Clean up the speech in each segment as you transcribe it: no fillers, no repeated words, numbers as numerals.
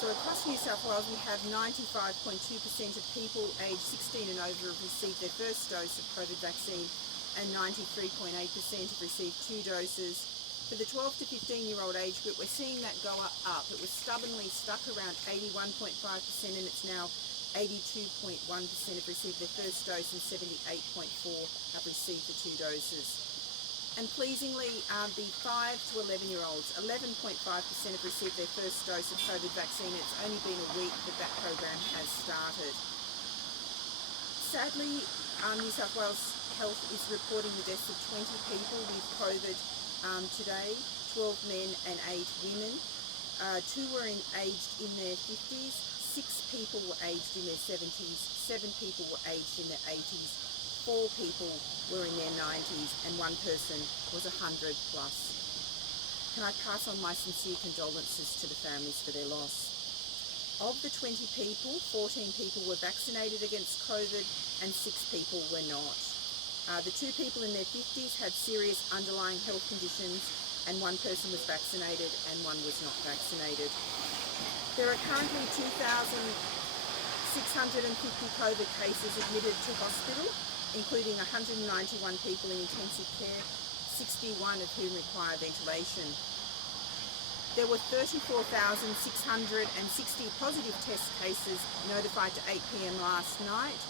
So across New South Wales we have 95.2% of people aged 16 and over have received their first dose of COVID vaccine and 93.8% have received 2 doses. For the 12 to 15-year-old age group, we're seeing that go up. It was stubbornly stuck around 81.5% and it's now 82.1% have received their first dose and 78.4% have received the 2 doses. And pleasingly, the 5 to 11-year-olds, 11.5% have received their first dose of COVID vaccine. It's only been a week that program has started. Sadly, New South Wales Health is reporting the deaths of 20 people with COVID today, 12 men and 8 women. 2 were aged in their 50s, 6 people were aged in their 70s, 7 people were aged in their 80s, 4 people were in their 90s and 1 person was 100 plus. Can I pass on my sincere condolences to the families for their loss. Of the 20 people, 14 people were vaccinated against COVID and 6 people were not. The 2 people in their 50s had serious underlying health conditions and 1 person was vaccinated and 1 was not vaccinated. There are currently 2,650 COVID cases admitted to hospital, including 191 people in intensive care, 61 of whom require ventilation. There were 34,660 positive test cases notified to 8 p.m. last night,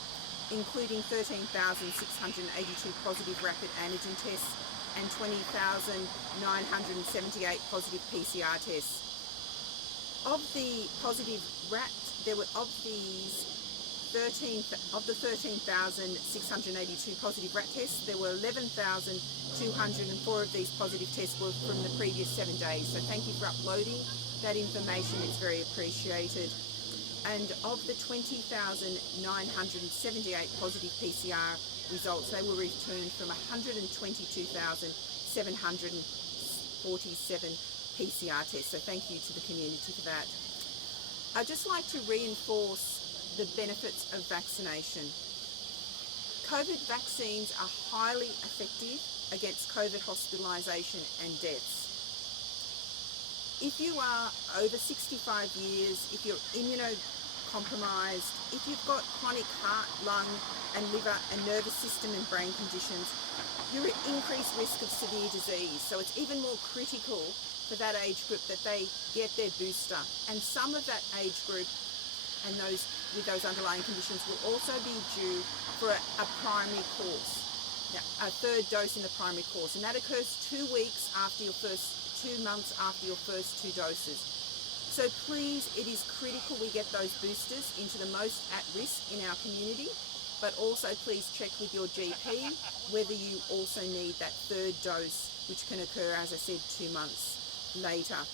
including 13,682 positive rapid antigen tests and 20,978 positive PCR tests. Of the positive of the 13,682 positive rat tests, there were 11,204 of these positive tests were from the previous 7 days. So thank you for uploading that information, it's very appreciated. And of the 20,978 positive PCR results, they were returned from 122,747 PCR tests. So thank you to the community for that. I'd just like to reinforce the benefits of vaccination. COVID vaccines are highly effective against COVID hospitalisation and deaths. If you are over 65 years, if you're immunocompromised, if you've got chronic heart, lung and liver and nervous system and brain conditions, you're at increased risk of severe disease. So it's even more critical for that age group that they get their booster. And some of that age group and those with those underlying conditions will also be due for a primary course, a 3rd dose in the primary course, and that occurs 2 weeks after your first 2 months after your first 2 doses. So please, it is critical we get those boosters into the most at risk in our community, but also please check with your GP whether you also need that 3rd dose, which can occur, as I said, 2 months later.